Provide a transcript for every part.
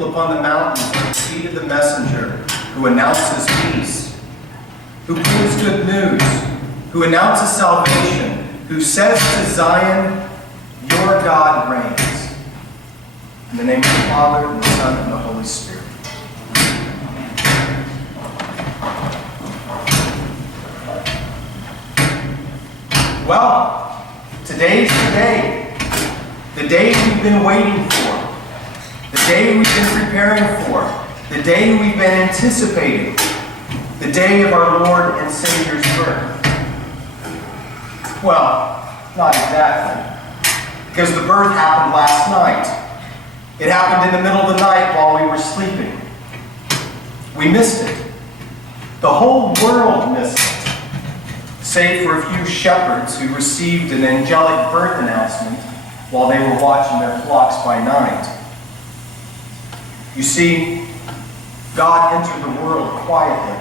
beautiful upon the mountains are the feet of the messenger who announces peace, who brings good news, who announces salvation, who says to Zion, your God reigns. In the name of the Father, and the Son, and the Holy Spirit. Well, today's the day we've been waiting for, the day we've been preparing for, the day we've been anticipating, the day of our Lord and Savior's birth. Well, not exactly, because the birth happened last night. It happened in the middle of the night while we were sleeping. We missed it. The whole world missed it. Save for a few shepherds who received an angelic birth announcement while they were watching their flocks by night. You see, God entered the world quietly.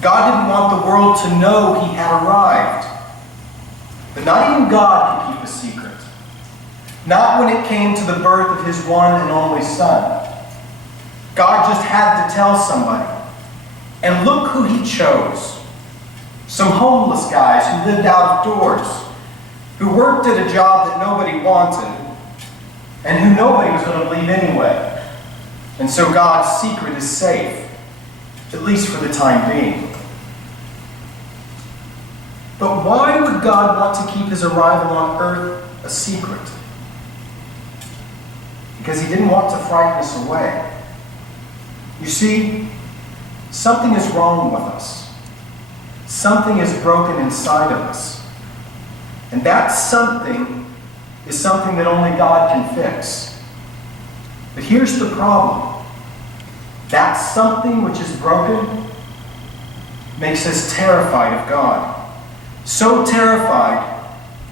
God didn't want the world to know he had arrived. But not even God could keep a secret. Not when it came to the birth of his one and only Son. God just had to tell somebody. And look who he chose. Some homeless guys who lived out of doors, who worked at a job that nobody wanted, and who nobody was going to believe anyway. And so God's secret is safe, at least for the time being. But why would God want to keep his arrival on earth a secret? Because he didn't want to frighten us away. You see, something is wrong with us. Something is broken inside of us. And that something is something that only God can fix. But here's the problem. That something which is broken makes us terrified of God. So terrified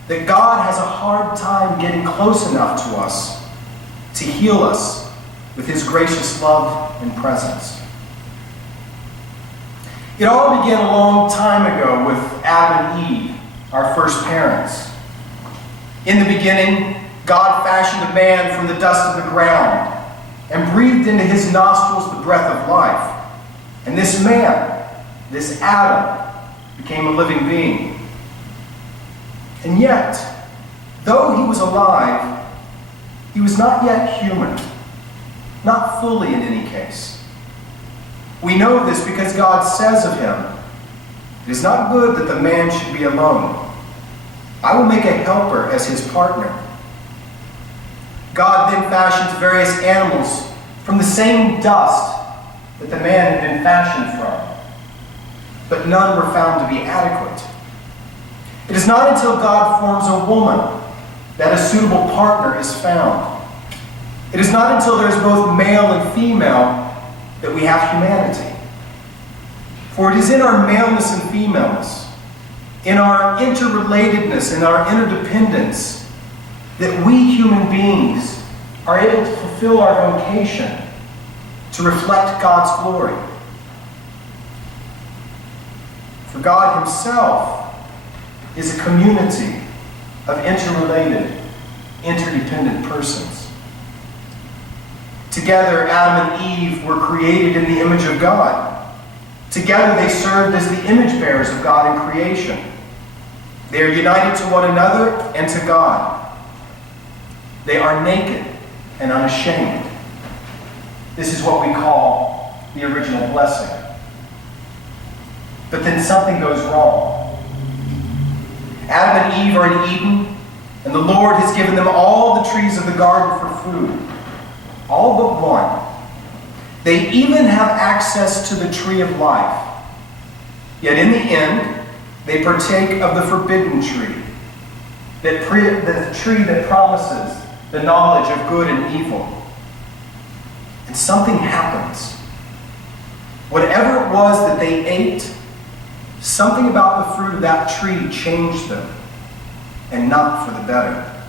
that God has a hard time getting close enough to us to heal us with his gracious love and presence. It all began a long time ago with Adam and Eve, our first parents. In the beginning, God fashioned a man from the dust of the ground and breathed into his nostrils the breath of life. And this man, this Adam, became a living being. And yet, though he was alive, he was not yet human. Not fully in any case. We know this because God says of him, it is not good that the man should be alone. I will make a helper as his partner. God then fashions various animals from the same dust that the man had been fashioned from. But none were found to be adequate. It is not until God forms a woman that a suitable partner is found. It is not until there is both male and female that we have humanity. For it is in our maleness and femaleness, in our interrelatedness and our interdependence, that we human beings are able to fulfill our vocation to reflect God's glory. For God himself is a community of interrelated, interdependent persons. Together, Adam and Eve were created in the image of God. Together, they served as the image bearers of God in creation. They are united to one another and to God. They are naked and unashamed. This is what we call the original blessing. But then something goes wrong. Adam and Eve are in Eden, and the Lord has given them all the trees of the garden for food. All but one. They even have access to the tree of life. Yet in the end, they partake of the forbidden tree. The tree that promises the knowledge of good and evil. And something happens. Whatever it was that they ate, something about the fruit of that tree changed them, and not for the better.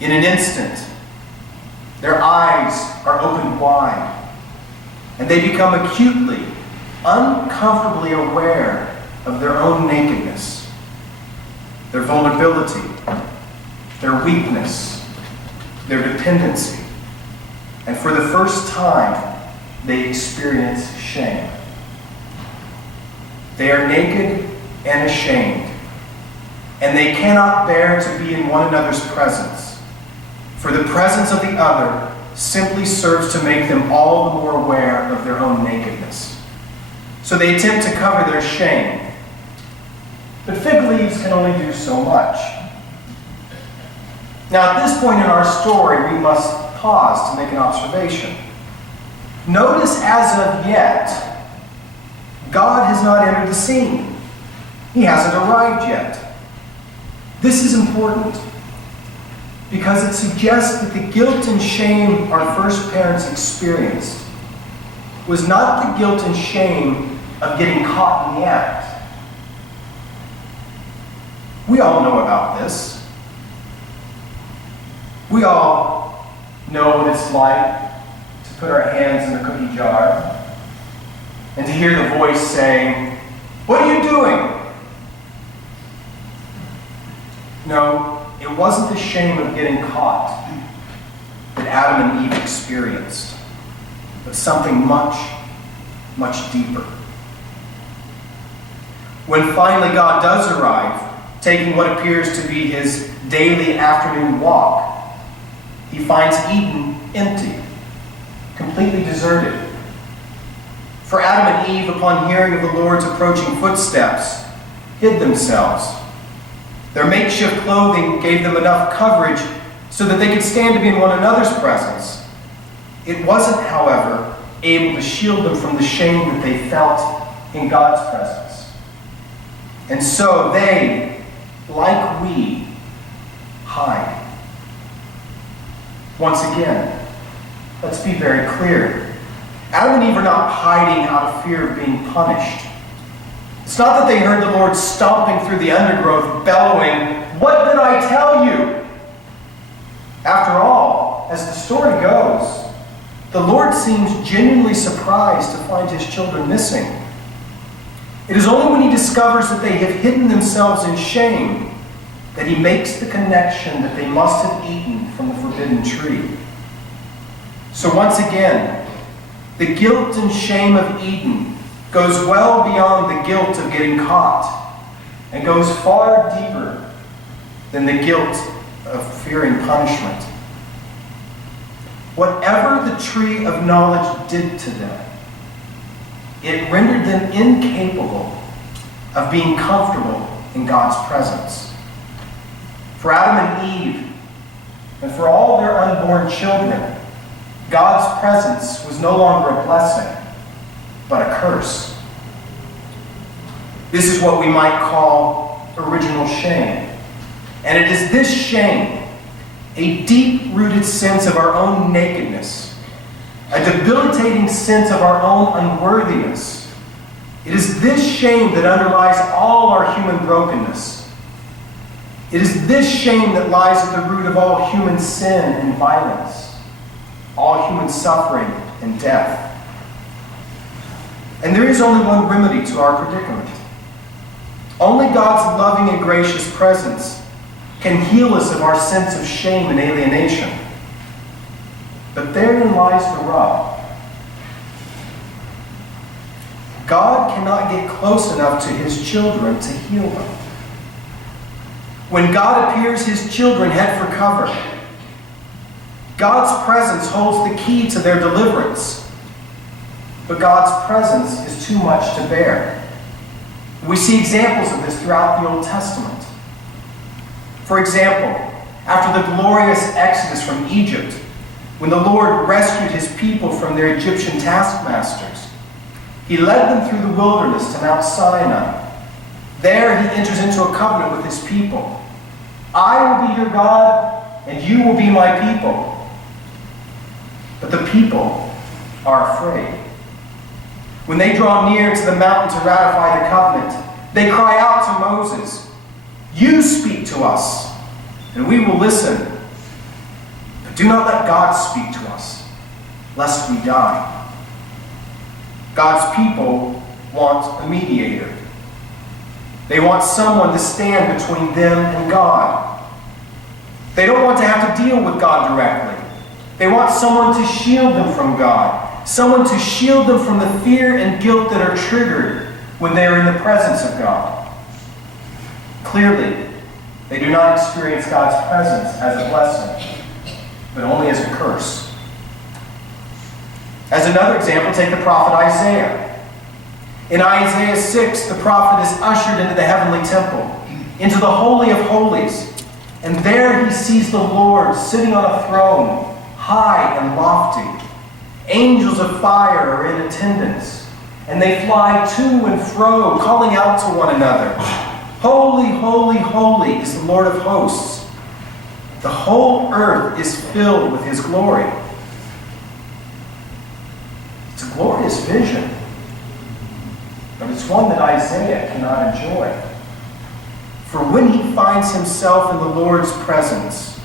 In an instant, their eyes are opened wide, and they become acutely, uncomfortably aware of their own nakedness, their vulnerability, their weakness, their dependency. And for the first time, they experience shame. They are naked and ashamed, and they cannot bear to be in one another's presence. For the presence of the other simply serves to make them all the more aware of their own nakedness. So they attempt to cover their shame. But fig leaves can only do so much. Now, at this point in our story, we must pause to make an observation. Notice, as of yet, God has not entered the scene. He hasn't arrived yet. This is important because it suggests that the guilt and shame our first parents experienced was not the guilt and shame of getting caught in the act. We all know about this. We all know what it's like to put our hands in the cookie jar and to hear the voice saying, "What are you doing?" No, it wasn't the shame of getting caught that Adam and Eve experienced, but something much, much deeper. When finally God does arrive, taking what appears to be his daily afternoon walk, he finds Eden empty, completely deserted. For Adam and Eve, upon hearing of the Lord's approaching footsteps, hid themselves. Their makeshift clothing gave them enough coverage so that they could stand to be in one another's presence. It wasn't, however, able to shield them from the shame that they felt in God's presence. And so they, like we, hide. Once again, let's be very clear. Adam and Eve are not hiding out of fear of being punished. It's not that they heard the Lord stomping through the undergrowth, bellowing, "What did I tell you?" After all, as the story goes, the Lord seems genuinely surprised to find his children missing. It is only when he discovers that they have hidden themselves in shame that he makes the connection that they must have eaten from the forbidden tree. So once again, the guilt and shame of Eden goes well beyond the guilt of getting caught and goes far deeper than the guilt of fearing punishment. Whatever the tree of knowledge did to them, it rendered them incapable of being comfortable in God's presence. For Adam and Eve, and for all their unborn children, God's presence was no longer a blessing, but a curse. This is what we might call original shame. And it is this shame, a deep-rooted sense of our own nakedness, a debilitating sense of our own unworthiness. It is this shame that underlies all our human brokenness. It is this shame that lies at the root of all human sin and violence, all human suffering and death. And there is only one remedy to our predicament. Only God's loving and gracious presence can heal us of our sense of shame and alienation. But therein lies the rub. God cannot get close enough to his children to heal them. When God appears, his children head for cover. God's presence holds the key to their deliverance. But God's presence is too much to bear. We see examples of this throughout the Old Testament. For example, after the glorious exodus from Egypt, when the Lord rescued his people from their Egyptian taskmasters, he led them through the wilderness to Mount Sinai. There he enters into a covenant with his people. "I will be your God, and you will be my people." But the people are afraid. When they draw near to the mountain to ratify the covenant, they cry out to Moses, "You speak to us, and we will listen. But do not let God speak to us, lest we die." God's people want a mediator. They want someone to stand between them and God. They don't want to have to deal with God directly. They want someone to shield them from God, someone to shield them from the fear and guilt that are triggered when they are in the presence of God. Clearly, they do not experience God's presence as a blessing, but only as a curse. As another example, take the prophet Isaiah. In Isaiah 6, the prophet is ushered into the heavenly temple, into the Holy of Holies, and there he sees the Lord sitting on a throne, high and lofty. Angels of fire are in attendance, and they fly to and fro, calling out to one another, "Holy, holy, holy is the Lord of hosts. The whole earth is filled with his glory." It's a glorious vision, but it's one that Isaiah cannot enjoy. For when he finds himself in the Lord's presence,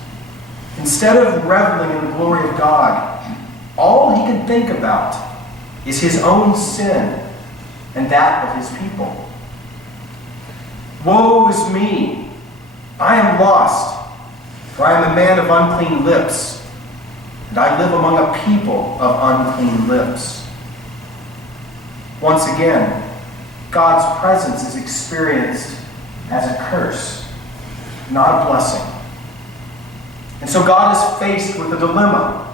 instead of reveling in the glory of God, all he can think about is his own sin and that of his people. "Woe is me! I am lost, for I am a man of unclean lips, and I live among a people of unclean lips." Once again, God's presence is experienced as a curse, not a blessing. And so God is faced with a dilemma.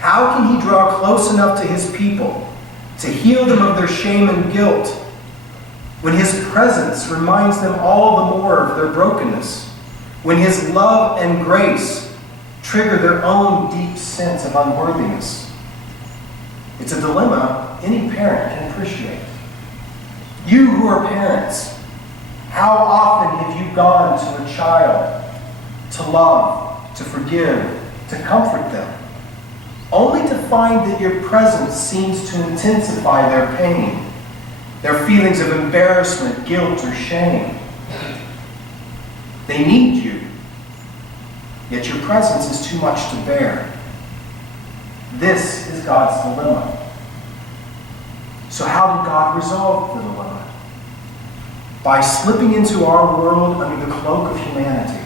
How can he draw close enough to his people to heal them of their shame and guilt when his presence reminds them all the more of their brokenness, when his love and grace trigger their own deep sense of unworthiness? It's a dilemma any parent can appreciate. You who are parents, how often have you gone to a child to love, to forgive, to comfort them, only to find that your presence seems to intensify their pain, their feelings of embarrassment, guilt, or shame? They need you, yet your presence is too much to bear. This is God's dilemma. So how did God resolve the dilemma? By slipping into our world under the cloak of humanity.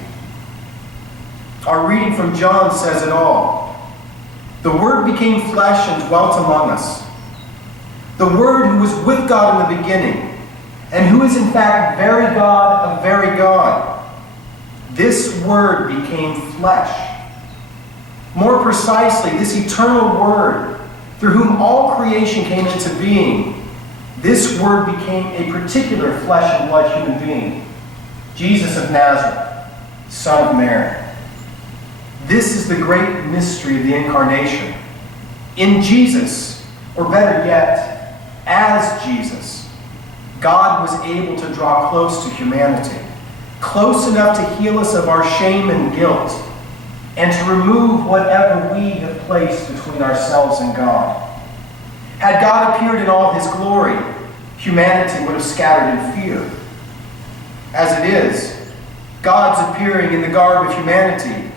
Our reading from John says it all. The Word became flesh and dwelt among us. The Word who was with God in the beginning, and who is in fact very God of very God. This Word became flesh. More precisely, this eternal Word, through whom all creation came into being, this Word became a particular flesh and blood human being, Jesus of Nazareth, Son of Mary. This is the great mystery of the Incarnation. In Jesus, or better yet, as Jesus, God was able to draw close to humanity, close enough to heal us of our shame and guilt, and to remove whatever we have placed between ourselves and God. Had God appeared in all his glory, humanity would have scattered in fear. As it is, God's appearing in the garb of humanity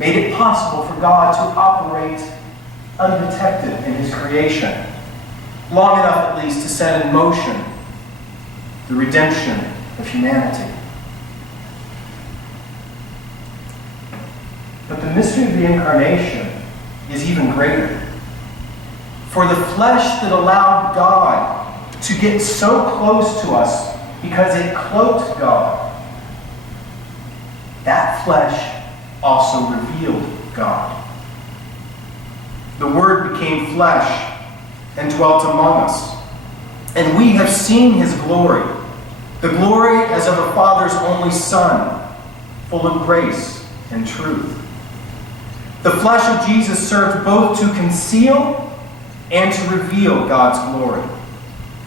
made it possible for God to operate undetected in his creation, long enough at least to set in motion the redemption of humanity. But the mystery of the Incarnation is even greater. For the flesh that allowed God to get so close to us because it cloaked God, that flesh also revealed God. The Word became flesh and dwelt among us, and we have seen his glory, the glory as of a Father's only Son, full of grace and truth. The flesh of Jesus served both to conceal and to reveal God's glory.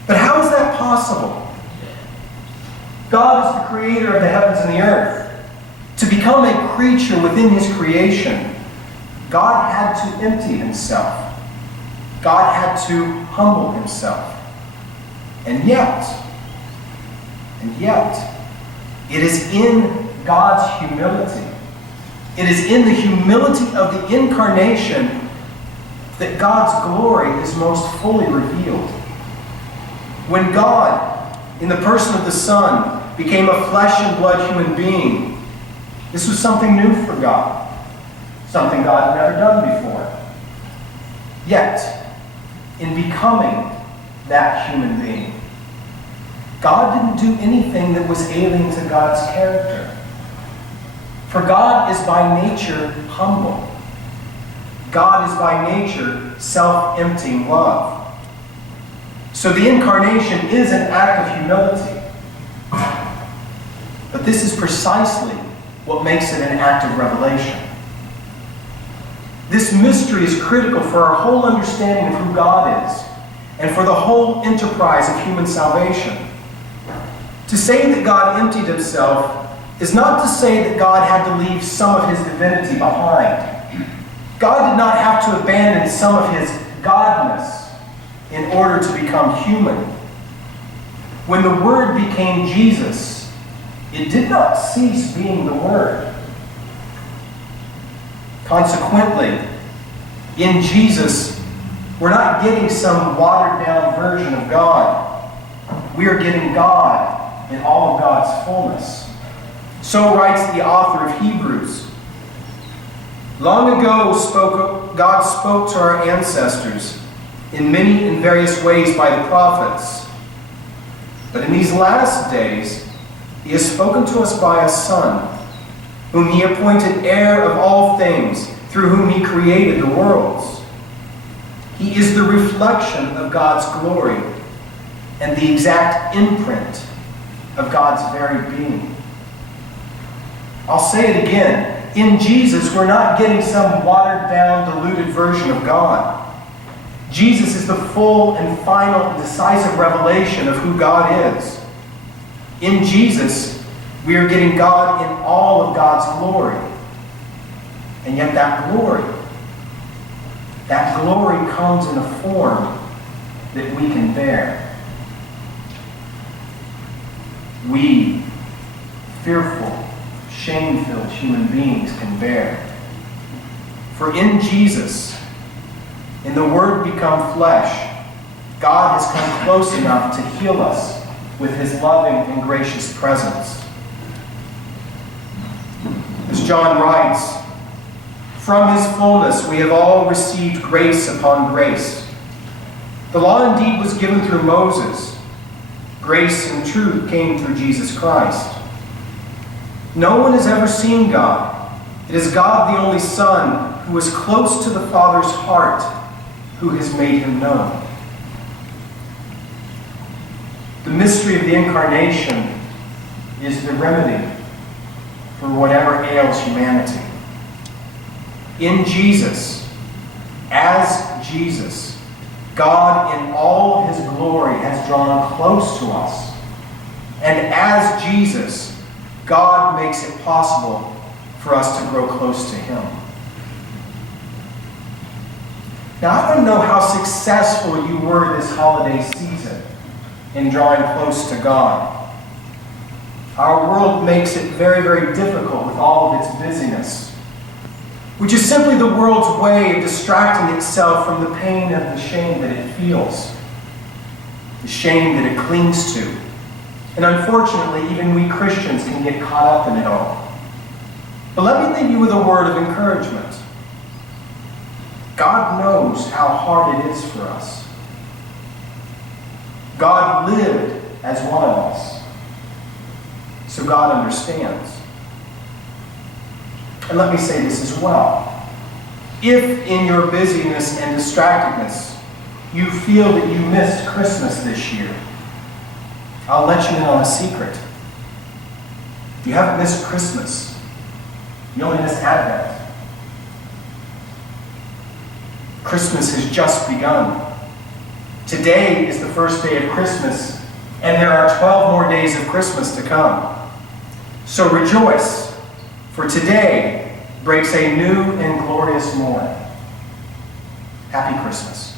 But how is that possible? God is the creator of the heavens and the earth. To become a creature within his creation, God had to empty himself. God had to humble himself. And yet, it is in God's humility, it is in the humility of the Incarnation that God's glory is most fully revealed. When God, in the person of the Son, became a flesh and blood human being, this was something new for God. something God had never done before. Yet, in becoming that human being, God didn't do anything that was alien to God's character. For God is by nature humble. God is by nature self-emptying love. So the Incarnation is an act of humility. But this is precisely what makes it an act of revelation. This mystery is critical for our whole understanding of who God is and for the whole enterprise of human salvation. To say that God emptied himself is not to say that God had to leave some of his divinity behind. God did not have to abandon some of his godness in order to become human. When the Word became Jesus, it did not cease being the Word. Consequently, in Jesus, we're not getting some watered-down version of God. We are getting God in all of God's fullness. So writes the author of Hebrews. Long ago, God spoke to our ancestors in many and various ways by the prophets. But in these last days, he has spoken to us by a Son, whom he appointed heir of all things, through whom he created the worlds. He is the reflection of God's glory and the exact imprint of God's very being. I'll say it again. In Jesus, we're not getting some watered-down, diluted version of God. Jesus is the full and final and decisive revelation of who God is. In Jesus, we are getting God in all of God's glory. And yet that glory comes in a form that we can bear. We, fearful, shame-filled human beings, can bear. For in Jesus, in the Word become flesh, God has come close enough to heal us with his loving and gracious presence. As John writes, from his fullness we have all received grace upon grace. The law indeed was given through Moses. Grace and truth came through Jesus Christ. No one has ever seen God. It is God, the only Son, who is close to the Father's heart, who has made him known. The mystery of the Incarnation is the remedy for whatever ails humanity. In Jesus, as Jesus, God in all his glory has drawn close to us. And as Jesus, God makes it possible for us to grow close to him. Now, I don't know how successful you were this holiday season in drawing close to God. Our world makes it very, very difficult with all of its busyness, which is simply the world's way of distracting itself from the pain and the shame that it feels, the shame that it clings to. And unfortunately, even we Christians can get caught up in it all. But let me leave you with a word of encouragement. God knows how hard it is for us. God lived as one of us, so God understands. And let me say this as well. If in your busyness and distractedness you feel that you missed Christmas this year, I'll let you in on a secret. You haven't missed Christmas. You only missed Advent. Christmas has just begun. Today is the first day of Christmas, and there are 12 more days of Christmas to come. So rejoice, for today breaks a new and glorious morn. Happy Christmas.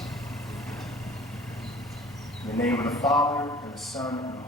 In the name of the Father, and the Son, and the